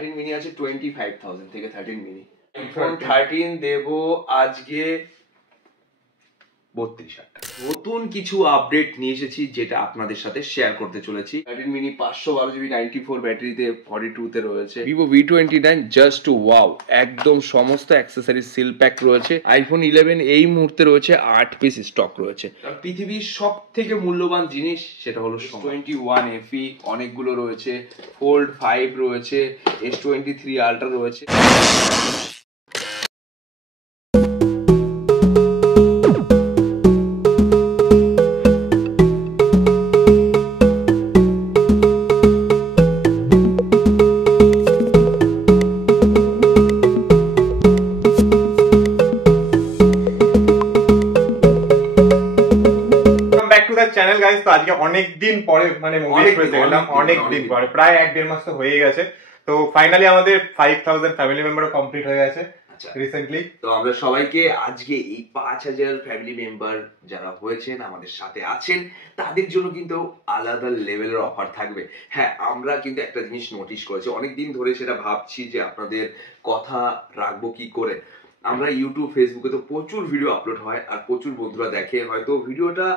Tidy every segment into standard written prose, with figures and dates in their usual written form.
13 mini আছে 25,000 থেকে 13 mini. iPhone 13 দেবো আজকে 32,000 টাকা। নতুন কিছু আপডেট নিয়ে এসেছি যেটা আপনাদের সাথে শেয়ার করতে চলেছি। 13 মিনি 512GB 94 ব্যাটারিতে 42 তে রয়েছে। Vivo V29 জাস্ট ওয়াও, একদম সমস্ত অ্যাকসেসরিজ সিল প্যাক রয়েছে। iPhone 11 এই মুহূর্তে রয়েছে 8 পিস স্টক রয়েছে। আর পৃথিবীর সবথেকে মূল্যবান জিনিস সেটা হলো S21 FE অনেকগুলো রয়েছে, Fold 5 রয়েছে, S23 Ultra রয়েছে। চ্যানেল গাইস, তো আজকে অনেক দিন পরে মানে মুভি এক্সপ্রেস দেখলাম, অনেক দিন পরে, প্রায় 1-1.5 মাস তো হয়ে গেছে। তো ফাইনালি আমাদের 5000 ফ্যামিলি মেম্বারও কমপ্লিট হয়ে গেছে রিসেন্টলি। তো আমরা সবাইকে আজকে এই 5000 ফ্যামিলি মেম্বার যারা হয়েছেন আমাদের সাথে আছেন তাদের জন্য কিন্তু আলাদা লেভেলের অফার থাকবে। হ্যাঁ, আমরা কিন্তু একটা জিনিস নোটিশ করেছি, অনেকদিন ধরে সেটা ভাবছি যে আপনাদের কথা রাখবো কি করে। আমরা ইউটিউব ফেসবুকে তো প্রচুর ভিডিও আপলোড হয় আর প্রচুর বন্ধুরা দেখে, হয়তো ভিডিওটা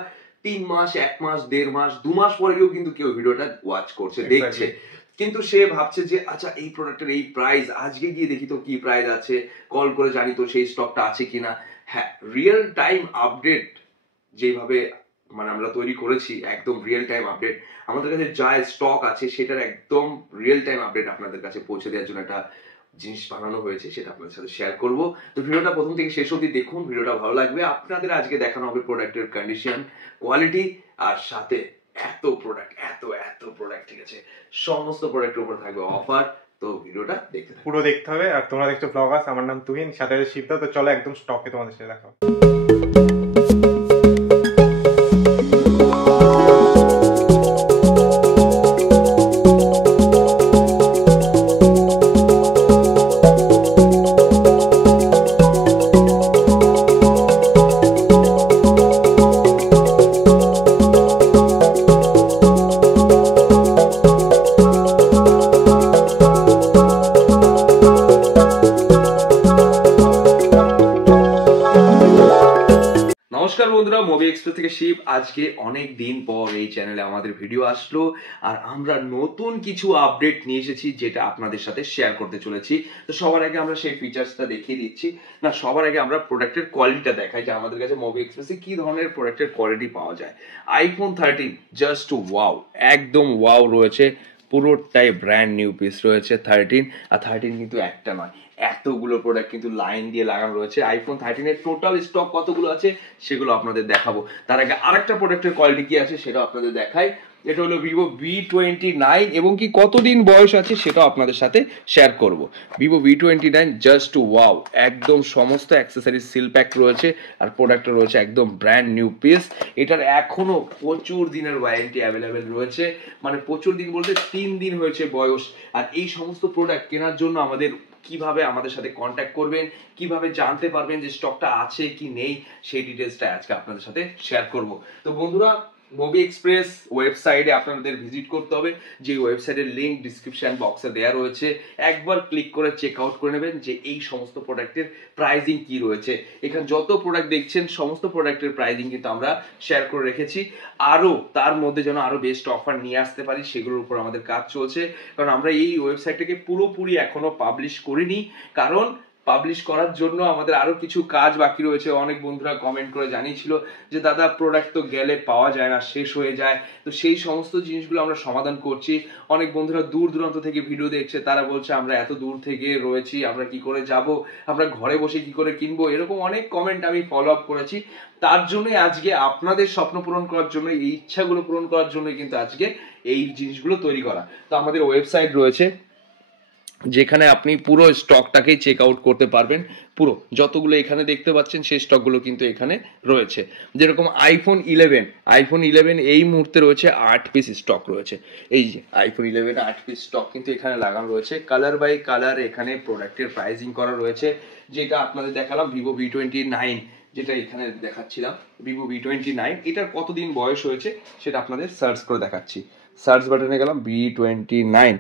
3 মাস 1 মাস 1.5 মাস 2 মাস পরেও কিন্তু কেউ ভিডিওটা ওয়াচ করছে, দেখছে, কিন্তু সে ভাবছে যে আচ্ছা এই প্রোডাক্টের এই প্রাইস, আজকে গিয়ে দেখি তো কি প্রাইস আছে, কল করে জানি তো সেই স্টকটা আছে কিনা। হ্যাঁ, রিয়েল টাইম আপডেট যেভাবে মানে আমরা তৈরি করেছি, একদম রিয়েল টাইম আপডেট, আমাদের কাছে যা স্টক আছে সেটার একদম রিয়েল টাইম আপডেট আপনাদের কাছে পৌঁছে দেওয়ার জন্য একটা জিনিস বানানো হয়েছে, সেটা আপনাদের সাথে শেয়ার করব। তো ভিডিওটা প্রথম থেকে শেষ অবধি দেখুন, ভিডিওটা ভালো লাগবে। আপনাদের আজকে দেখানো হবে প্রোডাক্টের কন্ডিশন, কোয়ালিটি, আর সাথে এত প্রোডাক্ট, এত প্রোডাক্ট, ঠিক আছে, সমস্ত প্রোডাক্টের উপর থাকবে অফার। তো ভিডিওটা দেখতে থাকুন, পুরো দেখতে হবে। আর তোমরা দেখছো ব্লগার্স, আমার নাম তুহিন, সাথে শিবদা। তো চলো একদম স্টকে তোমাদের সাথে দেখা। বন্ধুরা, মুভি এক্সপ্রেস থেকে শিব। আজকে অনেক দিন পর এই চ্যানেলে আমাদের ভিডিও আসলো আর আমরা নতুন কিছু আপডেট নিয়ে এসেছি যেটা আপনাদের সাথে শেয়ার করতে চলেছি। তো সবার আগে আমরা সেই ফিচার্সটা দেখিয়ে দিচ্ছি না, সবার আগে আমরা প্রোডাক্টের কোয়ালিটিটা দেখাই যে আমাদের কাছে মুভি এক্সপ্রেসে কি ধরনের প্রোডাক্টের কোয়ালিটি পাওয়া যায়। আইফোন 13 জাস্ট ওয়াও, একদম ওয়াও রয়েছে, পুরোটাই ব্র্যান্ড নিউ পিস রয়েছে 13। আর 13 কিন্তু একটা নয়, এতগুলো প্রোডাক্ট কিন্তু লাইন দিয়ে লাগানো রয়েছে। আইফোন 13 এর টোটাল স্টক কতগুলো আছে সেগুলো আপনাদের দেখাবো। তার আগে আরেকটা প্রোডাক্টের কোয়ালিটি কি আছে সেটা আপনাদের দেখাই। এটা হলো Vivo V29 এবং কি কতদিন বয়স আছে সেটাও আপনাদের সাথে শেয়ার করব। Vivo V29 জাস্ট ওয়াও, একদম সমস্ত অ্যাকসেসরিজ সিল প্যাক রয়েছে আর প্রোডাক্টটা রয়েছে একদম ব্র্যান্ড নিউ পিস। এটার এখনো প্রচুর দিনের ওয়ারেন্টি অ্যাভেলেবেল রয়েছে, মানে প্রচুর দিন বলতে 3 দিন হয়েছে বয়স। আর এই সমস্ত প্রোডাক্ট কেনার জন্য কিভাবে আমাদের সাথে কন্ট্যাক্ট করবেন, কিভাবে জানতে পারবেন যে স্টকটা আছে কি নেই, সেই ডিটেলসটা আজকে আপনাদের সাথে শেয়ার করব। তো বন্ধুরা, মুভি এক্সপ্রেস ওয়েবসাইটে আপনাদের ভিজিট করতে হবে, যে ওয়েবসাইটের লিংক ডিসক্রিপশন বক্সে দেওয়া রয়েছে। একবার ক্লিক করে চেক আউট করে নেবেন যে এই সমস্ত প্রোডাক্টের প্রাইজিং কি রয়েছে। এখানে যত প্রোডাক্ট দেখছেন সমস্ত প্রোডাক্টের প্রাইজিং কিন্তু আমরা শেয়ার করে রেখেছি। আরও তার মধ্যে যেন আরও বেস্ট অফার নিয়ে আসতে পারি সেগুলোর উপর আমাদের কাজ চলছে, কারণ আমরা এই ওয়েবসাইটটাকে পুরোপুরি এখনো পাবলিশ করিনি, কারণ পাবলিশ করার জন্য আমাদের আরো কিছু কাজ বাকি রয়েছে। অনেক বন্ধুরা কমেন্ট করে জানিয়েছিল যে দাদা প্রোডাক্ট তো গেলে পাওয়া যায় না, শেষ হয়ে যায়। তো সেই সমস্ত জিনিসগুলো আমরা সমাধান করছি। অনেক বন্ধুরা দূর দূরান্ত থেকে ভিডিও দেখছে, তারা বলছে আমরা এত দূর থেকে রয়েছি, আমরা কি করে যাব, আমরা ঘরে বসে কি করে কিনবো, এরকম অনেক কমেন্ট আমি ফলো আপ করেছি। তার জন্য আজকে আপনাদের স্বপ্ন পূরণ করার জন্য, এই ইচ্ছাগুলো পূরণ করার জন্য কিন্তু আজকে এই জিনিসগুলো তৈরি করা। তো আমাদের ওয়েবসাইট রয়েছে যেখানে আপনি পুরো স্টকটাকেই চেক আউট করতে পারবেন। পুরো যতগুলো এখানে দেখতে পাচ্ছেন সেই স্টকগুলো কিন্তু এখানে রয়েছে। যেরকম আইফোন 11 এই মুহূর্তে রয়েছে 8 পিস স্টক রয়েছে। এই যে আইফোন 11 8 পিস স্টক কিন্তু এখানে লাগানো রয়েছে। কালার বাই কালার এখানে প্রোডাক্টের প্রাইসিং করা রয়েছে, যেটা আপনাদের দেখালাম Vivo V29, যেটা এখানে দেখাচ্ছিলাম Vivo V29। এটার কতদিন বয়স হয়েছে সেটা আপনাদের সার্চ করে দেখাচ্ছি। সার্চ বাটনে গেলাম V29,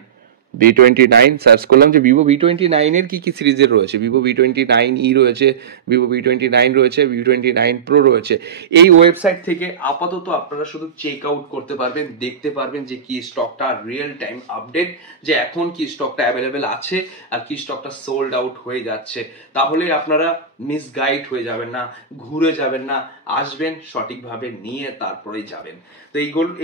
V29 সার্চ করলাম যে ভিভো V29 এর কি সিরিজের রয়েছে। ভিভো V29e রয়েছে, ভিভো V29 রয়েছে, V29 Pro রয়েছে। এই ওয়েবসাইট থেকে আপাতত আপনারা শুধু চেক আউট করতে পারবেন, দেখতে পারবেন যে কি স্টকটা রিয়েল টাইম আপডেট, যে এখন কি স্টকটা অ্যাভেলেবেল আছে আর কি স্টকটা সোল্ড আউট হয়ে যাচ্ছে। তাহলে আপনারা মিসগাইড হয়ে যাবেন না, ঘুরে যাবেন না, আসবেন সঠিকভাবে নিয়ে তারপরেই যাবেন। তো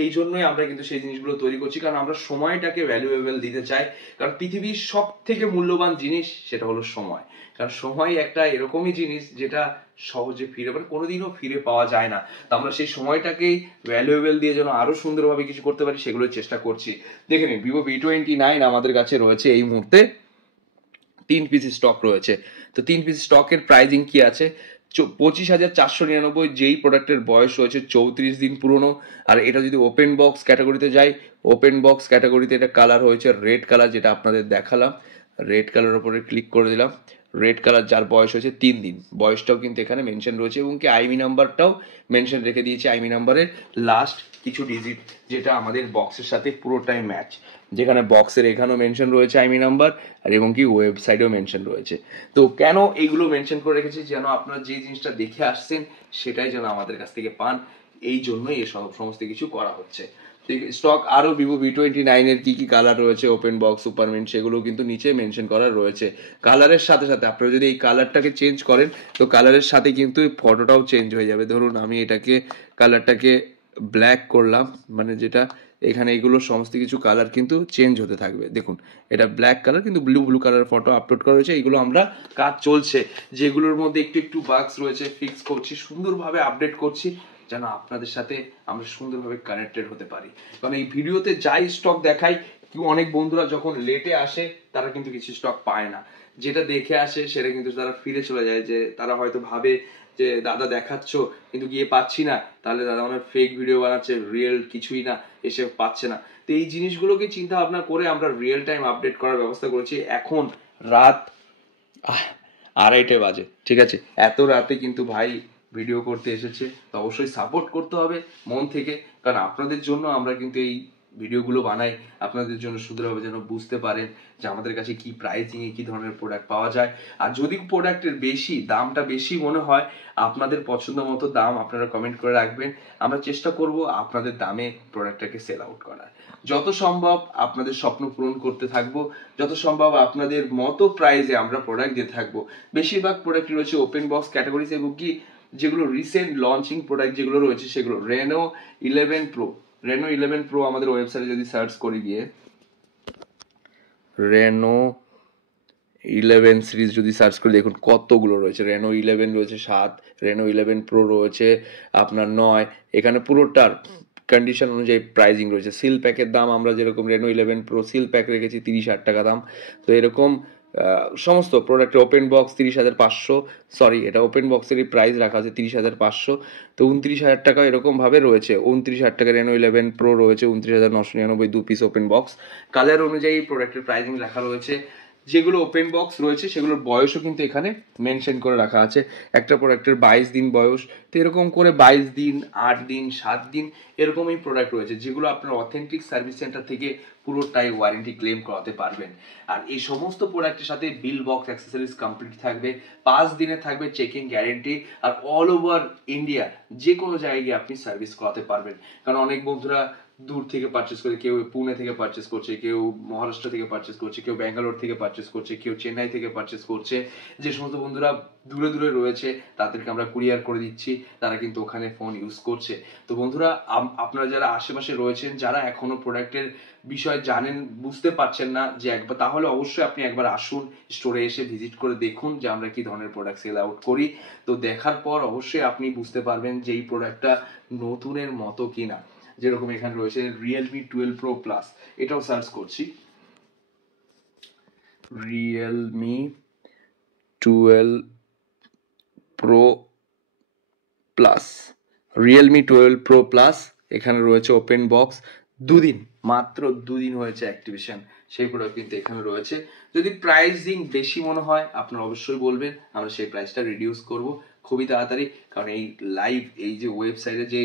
এই জন্যই আমরা কিন্তু সেই জিনিসগুলো তৈরি করছি, কারণ আমরা সময়টাকে ভ্যালুয়েবল দিতে চাই। কারণ পৃথিবীর সব থেকে মূল্যবান জিনিস সেটা হলো সময়। কারণ সময় একটা এরকমই জিনিস যেটা সহজে ফিরে মানে কোনোদিনও ফিরে পাওয়া যায় না। তো আমরা সেই সময়টাকেই ভ্যালুয়েবল দিয়ে যেন আরো সুন্দরভাবে কিছু করতে পারি সেগুলোর চেষ্টা করছি। দেখে নিন, ভিভো V29 আমাদের কাছে রয়েছে এই মুহূর্তে 3 পিস স্টক রয়েছে। তো 3 পিস স্টকের প্রাইজিং কি আছে, 25,499, যেই প্রোডাক্টের বয়স রয়েছে 34 দিন পুরনো। আর এটা যদি ওপেন বক্স ক্যাটাগরিতে যাই, ওপেন বক্স ক্যাটাগরিতে এটা কালার হয়েছে রেড কালার, যেটা আপনাদের দেখালাম। রেড কালার উপরে ক্লিক করে দিলাম, রেড কালার, যার বয়স হয়েছে 3 দিন। বয়সটাও কিন্তু এখানে মেনশন রয়েছে এবং কি আইমি নাম্বারটাও মেনশন রেখে দিয়েছে, আইমি নাম্বারের লাস্ট কিছু ডিজিট, যেটা আমাদের বক্সের সাথে পুরোটাই ম্যাচ। যেখানে বক্সের এখানেও মেনশন রয়েছে আইমি নাম্বার, আর এবং কি ওয়েবসাইটেও মেনশন রয়েছে। তো কেন এইগুলো মেনশন করে রেখেছি, যেন আপনারা যে জিনিসটা দেখে আসছেন সেটাই যেন আমাদের কাছ থেকে পান, এই জন্যই এসব সমস্ত কিছু করা হচ্ছে। স্টক আরো ভিভো V29 এর কি কি কালার রয়েছে, ওপেন বক্স, সুপারমিন্ট, সেগুলো কিন্তু নিচে মেনশন করা রয়েছে। কালারের সাথে সাথে আপনারা যদি এই কালারটাকে চেঞ্জ করেন, তো কালারের সাথে কিন্তু ফটোটাও চেঞ্জ হয়ে যাবে। ধরুন আমি এটাকে কালারটাকে ব্ল্যাক করলাম, মানে যেটা এখানে এইগুলো সমস্ত কিছু কালার কিন্তু চেঞ্জ হতে থাকবে। দেখুন এটা ব্ল্যাক কালার, কিন্তু ব্লু কালার ফটো আপলোড করা হয়েছে। এইগুলো আমরা কাজ চলছে, যেগুলোর মধ্যে একটু একটু বাগস রয়েছে ফিক্স করছি, সুন্দরভাবে আপডেট করছি, যেন আপনাদের সাথে আমরা সুন্দরভাবে কানেক্টেড হতে পারি। কারণ এই ভিডিওতে যাই স্টক দেখাই, অনেক বন্ধুরা যখন লেটে আসে তারা কিন্তু কিছু স্টক পায় না, যেটা দেখে আসে সেটা কিন্তু তারা ফিরে চলে যায়। যে তারা হয়তো ভাবে যে দাদা দেখাচ্ছ কিন্তু গিয়ে পাচ্ছি না, তাহলে দাদা অনেক ফেক ভিডিও বানাচ্ছে, রিয়েল কিছুই না, এসে পাচ্ছে না। তো এই জিনিসগুলোকে চিন্তা ভাবনা করে আমরা রিয়েল টাইম আপডেট করার ব্যবস্থা করেছি। এখন রাত 2:30 বাজে, ঠিক আছে? এত রাতে কিন্তু ভাই ভিডিও করতে এসেছে, তো অবশ্যই সাপোর্ট করতে হবে মন থেকে, কারণ আপনাদের জন্য আমরা কিন্তু এই ভিডিওগুলো বানাই, আপনাদের জন্য সুন্দরভাবে যেন বুঝতে পারেন যে আমাদের কাছে কি প্রাইসিং এ কি ধরনের প্রোডাক্ট পাওয়া যায়। আর যদি প্রোডাক্টের দামটা বেশি মনে হয়, আপনাদের পছন্দ মতো দাম আপনারা কমেন্ট করে রাখবেন, আমরা চেষ্টা করব আপনাদের দামে প্রোডাক্টটাকে সেল আউট করার। যত সম্ভব আপনাদের স্বপ্ন পূরণ করতে থাকবো, যত সম্ভব আপনাদের মতো প্রাইসে আমরা প্রোডাক্ট দিয়ে থাকবো। বেশিরভাগ প্রোডাক্ট রয়েছে ওপেন বক্স ক্যাটাগরিজ, এবং কি যেগুলো রিসেন্ট লঞ্চিং প্রোডাক্ট যেগুলো রয়েছে সেগুলো রেনো 11 প্রো। রেনো 11 প্রো আমাদের ওয়েবসাইটে যদি সার্চ করি গিয়ে, রেনো 11 সিরিজ যদি সার্চ করে দেখুন কতগুলো রয়েছে। রেনো 11 রয়েছে 7, রেনো 11 প্রো রয়েছে আপনার 9। এখানে পুরোটার কন্ডিশন অনুযায়ী প্রাইজিং রয়েছে। সিল প্যাকের দাম আমরা যেরকম রেনো 11 প্রো সিল প্যাক রেখেছি 30,000 টাকা দাম। তো এরকম সমস্ত প্রোডাক্টের ওপেন বক্স 30,500, সরি এটা ওপেন বক্সেরই প্রাইস রাখা আছে 30,500। তো 29,000 টাকা এরকমভাবে রয়েছে। 29,000 টাকা রেনো 11 প্রো রয়েছে, 29,999 2 পিস ওপেন বক্স। কালার অনুযায়ী প্রোডাক্টের প্রাইজিং রাখা রয়েছে। যেগুলো ওপেন বক্স রয়েছে সেগুলোর বয়সও কিন্তু এখানে মেনশন করে রাখা আছে। একটা প্রোডাক্টের 22 দিন বয়স, তো এরকম করে 22 দিন, 8 দিন, 7 দিন এরকমই প্রোডাক্ট রয়েছে, যেগুলো আপনার অথেন্টিক সার্ভিস সেন্টার থেকে পুরোটাই ওয়ারেন্টি ক্লেম করাতে পারবেন। আর এই সমস্ত প্রোডাক্টের সাথে বিল বক্স অ্যাক্সেসরিজ কমপ্লিট থাকবে, 5 দিনে থাকবে চেকিং গ্যারেন্টি, আর অল ওভার ইন্ডিয়া যে কোনো জায়গায় গিয়ে আপনি সার্ভিস করাতে পারবেন। কারণ অনেক বন্ধুরা দূর থেকে পারচেস করে, কেউ পুনে থেকে পারচেস করছে, কেউ মহারাষ্ট্র থেকে পারচেস করছে, কেউ ব্যাঙ্গালোর থেকে পারচেস করছে, কেউ চেন্নাই থেকে পারচেস করছে। যে সমস্ত বন্ধুরা দূরে দূরে রয়েছে তাদেরকে আমরা কুরিয়ার করে দিচ্ছি, তারা কিন্তু ওখানে ফোন ইউজ করছে। তো বন্ধুরা আপনারা যারা আশেপাশে রয়েছেন, যারা এখনো প্রোডাক্টের বিষয় জানেন, বুঝতে পারছেন না যে একবার, তাহলে অবশ্যই আপনি একবার আসুন, স্টোরে এসে ভিজিট করে দেখুন যে আমরা কি ধরনের প্রোডাক্ট সেল আউট করি। তো দেখার পর অবশ্যই আপনি বুঝতে পারবেন যে এই প্রোডাক্টটা নতুনের মতো কিনা। যেরকম এখানে রয়েছে রিয়েলমি 12 প্রো প্লাস, এটাও সার্চ করছি, Realme 12 pro plus, Realme 12 pro plus. এখানে রয়েছে ওপেন বক্স, মাত্র 2 দিন হয়েছে অ্যাক্টিভেশন, সেই প্রোডাক্ট কিন্তু এখানে রয়েছে। যদি প্রাইসিং বেশি মনে হয় আপনারা অবশ্যই বলবেন, আমরা সেই প্রাইসটা রিডিউস করব খুবই তাড়াতাড়ি। কারণ এই লাইভ এই যে ওয়েবসাইটে যে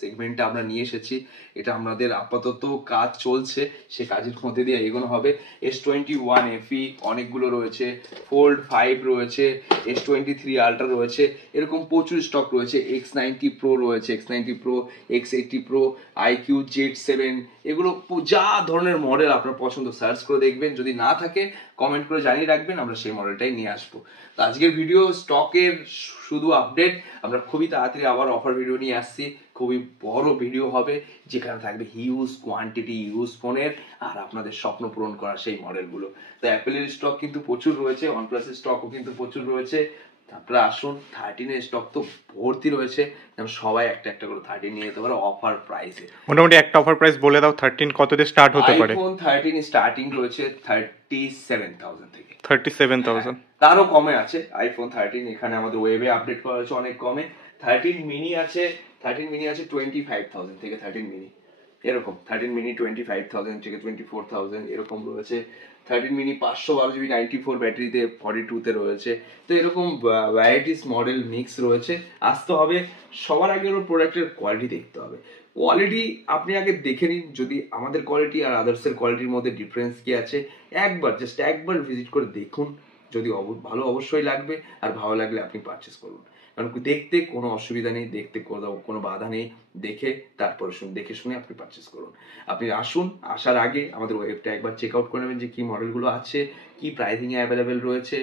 সেগমেন্টটা আমরা নিয়ে এসেছি, এটা আমাদের আপাতত কাজ চলছে, সে কাজের মধ্যে দিয়ে এগোনো হবে। S21 FE অনেকগুলো রয়েছে, ফোল্ড 5 রয়েছে, S23 আলট্রা রয়েছে, এরকম প্রচুর স্টক রয়েছে। X90 Pro রয়েছে, X90 Pro, X80 Pro, IQ Z7, এগুলো যা ধরনের মডেল আপনার পছন্দ সার্চ করে দেখবেন, যদি না থাকে কমেন্ট করে জানিয়ে রাখবেন, আমরা সেই মডেলটাই নিয়ে আসবো। তো আজকের ভিডিও স্টকের শুধু আপডেট, আমরা খুবই তাড়াতাড়ি আবার অফার ভিডিও নিয়ে আসছি, খুবই বড় ভিডিও হবে যেখানে থাকবে হিউজ কোয়ান্টিটি ইউজ ফোনের আর আপনাদের স্বপ্ন পূরণ করা সেই মডেলগুলো। তো অ্যাপেলের স্টক কিন্তু প্রচুর রয়েছে, ওয়ানপ্লাসের স্টকও কিন্তু প্রচুর রয়েছে। আপনারা আসুন, 13 এর স্টক তো ভর্তি রয়েছে, যেন সবাই একটা একটা করে 13 নিয়ে যেতে পারে অফার প্রাইসে। মোটামুটি একটা অফার প্রাইস বলে দাও, 13 কত দিয়ে স্টার্ট হতে পারে? আইফোন 13 স্টার্টিং রয়েছে 37,000 থেকে। 37,000 তারও কমে আছে আইফোন 13, এখানে আমাদের ওয়েবে আপডেট করা হয়েছে অনেক কমে। 13 মিনি আছে 25,000 থেকে 13 মিনি, এরকম 13 মিনি 25,000 থেকে 24,000 এরকম রয়েছে। 13 মিনি 512 জিবি 94 ব্যাটারিতে 42 তে রয়েছে। তো এরকম ভ্যারাইটিস মডেল মিক্স রয়েছে। আসতে হবে, সবার আগে ওর প্রোডাক্টের কোয়ালিটি দেখতে হবে। কোয়ালিটি আপনি আগে দেখে নিন, যদি আমাদের কোয়ালিটি আর আদার্সের কোয়ালিটির মধ্যে ডিফারেন্স কি আছে জাস্ট একবার ভিজিট করে দেখুন। যদি ভালো অবশ্যই লাগবে, আর ভালো লাগলে আপনি পারচেস করুন। কারণ দেখতে কোনো অসুবিধা নেই, দেখতে কোনো বাধা নেই, দেখে শুনে আপনি পারচেস করুন। আপনি আসুন, আসার আগে আমাদের ওয়েবটা একবার চেক আউট করে নেবেন যে কি মডেলগুলো আছে, কি প্রাইসিং এ অ্যাভেলেবেল রয়েছে,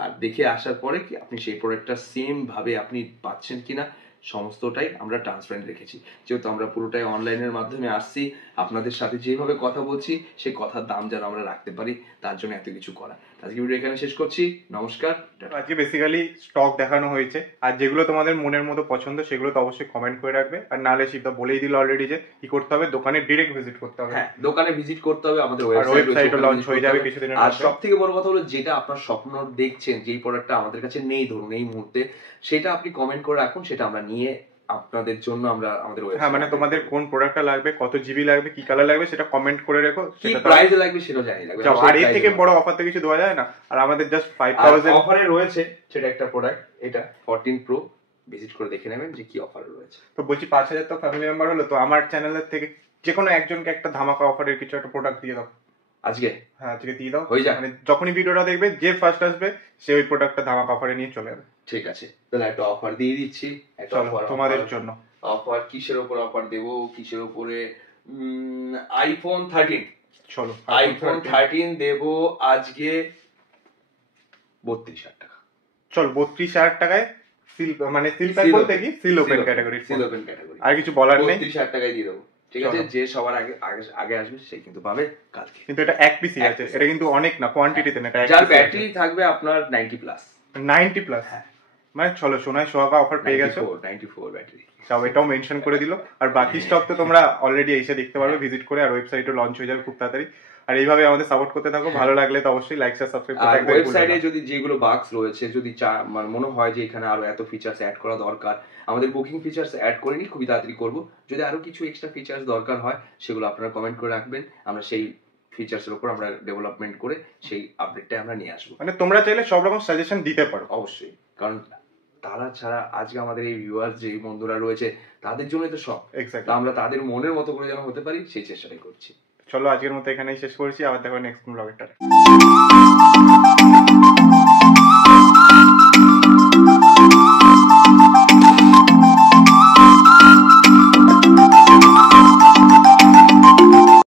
আর দেখে আসার পরে কি আপনি সেই প্রোডাক্টটা সেম ভাবে আপনি পাচ্ছেন কিনা সমস্তটাই আমরা ট্রান্সপারেন্ট রেখেছি। যেহেতু আমরা পুরোটাই অনলাইনের মাধ্যমে আসছি, আপনাদের সাথে যেভাবে কথা বলছি সেই কথার দাম যেন আমরা রাখতে পারি, তার জন্য এত কিছু করা। আজকে ভিডিও এখানে শেষ করছি, নমস্কার। আজকে বেসিক্যালি স্টক দেখানো হয়েছে, আর যেগুলো তোমাদের মনের মতো পছন্দ সেগুলো তো অবশ্যই কমেন্ট করে রাখবে। আর নাহলে শিবদা বলেই দিল অলরেডি যে কি করতে হবে, দোকানে ডিরেক্ট ভিজিট করতে হবে। হ্যাঁ, দোকানে ভিজিট করতে হবে, আমাদের ওয়েবসাইটও লঞ্চ হয়ে যাবে কিছুদিনের মধ্যে। আর সবথেকে বড় কথা হলো, যেটা আপনার স্বপ্ন দেখছেন, যেই প্রোডাক্টটা আমাদের কাছে নেই ধরুন এই মুহূর্তে, সেটা আপনি কমেন্ট করে রাখুন, সেটা আমরা নিয়ে আপনাদের জন্য আমরা আমাদের ওয়েবসাইট, হ্যাঁ মানে তোমাদের কোন প্রোডাক্টটা লাগবে, কত জিবি লাগবে, কি কালার লাগবে সেটা কমেন্ট করে রেখো, কি প্রাইসে লাগবে সেটা জানিয়ে রাখবেন। আর এর থেকে বড় অফার তো কিছু দেওয়া যায় না। আর আমাদের জাস্ট 5,000 অফারে রয়েছে, সেটা একটা প্রোডাক্ট, এটা 14 প্রো, ভিজিট করে দেখে নেবেন যে কি অফার রয়েছে। তো বলছি 5,000 তো ফ্যামিলি মেম্বার হলো, তো আমার চ্যানেলের থেকে যে কোনো একজনকে একটা ধামাকা অফারের কিছু একটা প্রোডাক্ট দিয়ে দাও আজকে। হ্যাঁ আজকে দিয়ে দাও, হয়ে যায়। মানে যখনই ভিডিওটা দেখবে যে ফার্স্ট আসবে সে ওই প্রোডাক্টটা ধামাকা অফারে নিয়ে চলে যাবে। ঠিক আছে, তাহলে একটা অফার দিয়ে দিচ্ছি, একটা অফার তোমাদের জন্য। অফার কিসের উপর অফার দেব, কিসের উপরে? আইফোন 13। চলো আইফোন 13 দেব আজকে 32,000 টাকা। চল 32,000 টাকায় সিল, মানে সিল প্যাক বলতে কি seal open category, seal open category, আর কিছু বলার নেই। 32,000 টাকায় দিয়ে দেবো, ঠিক আছে? যে সবার আগে আসবে সে কিন্তু পাবে কালকে। কিন্তু এটা এক পিসই আছে, এটা কিন্তু অনেক না কোয়ান্টিটিতে না, এটা যার ব্যাটারি থাকবে আপনার 90 প্লাস। 90 প্লাস, হ্যাঁ মানে চলো সোনায় সোহাগা অফার পেয়ে গেছো, 94 ব্যাটারি। সব এটাও মেনশন করে দিল। আর বাকি স্টক তো তোমরা অলরেডি এসে দেখতে পারবে ভিজিট করে, আর ওয়েবসাইটও লঞ্চ হয়ে যাবে খুব তাড়াতাড়ি। আর এইভাবে আমাদের সাপোর্ট করতে থাকো, ভালো লাগলে তো অবশ্যই লাইক শেয়ার সাবস্ক্রাইব করতে একদম ভুলবে না। ওয়েবসাইটে যদি যেগুলো বাগস রয়েছে, যদি মনে হয় যে এখানে আরো এত ফিচারস অ্যাড করা দরকার, আমাদের বুকিং ফিচারস অ্যাড করিনি, খুবই তাড়াতাড়ি করব। যদি আরো কিছু এক্সট্রা ফিচারস দরকার হয় সেগুলো আপনারা কমেন্ট করে রাখবেন, আমরা সেই ফিচারসের উপর আমরা ডেভেলপমেন্ট করে সেই আপডেটটা আমরা নিয়ে আসবো। মানে তোমরা চাইলে সব রকম সাজেশন দিতে পারো অবশ্যই, কারণ তারা ছাড়া আজকে আমাদের এই ভিউয়ার্স যে বন্ধুরা রয়েছে তাদের জন্যই তো সব। এক্স্যাক্টলি, আমরা তাদের মনের মতো করে যেন হতে পারি সেই চেষ্টাটাই করছি। চলো আজকের মতো এখানেই শেষ করছি, আবার দেখো নেক্সট ব্লগের।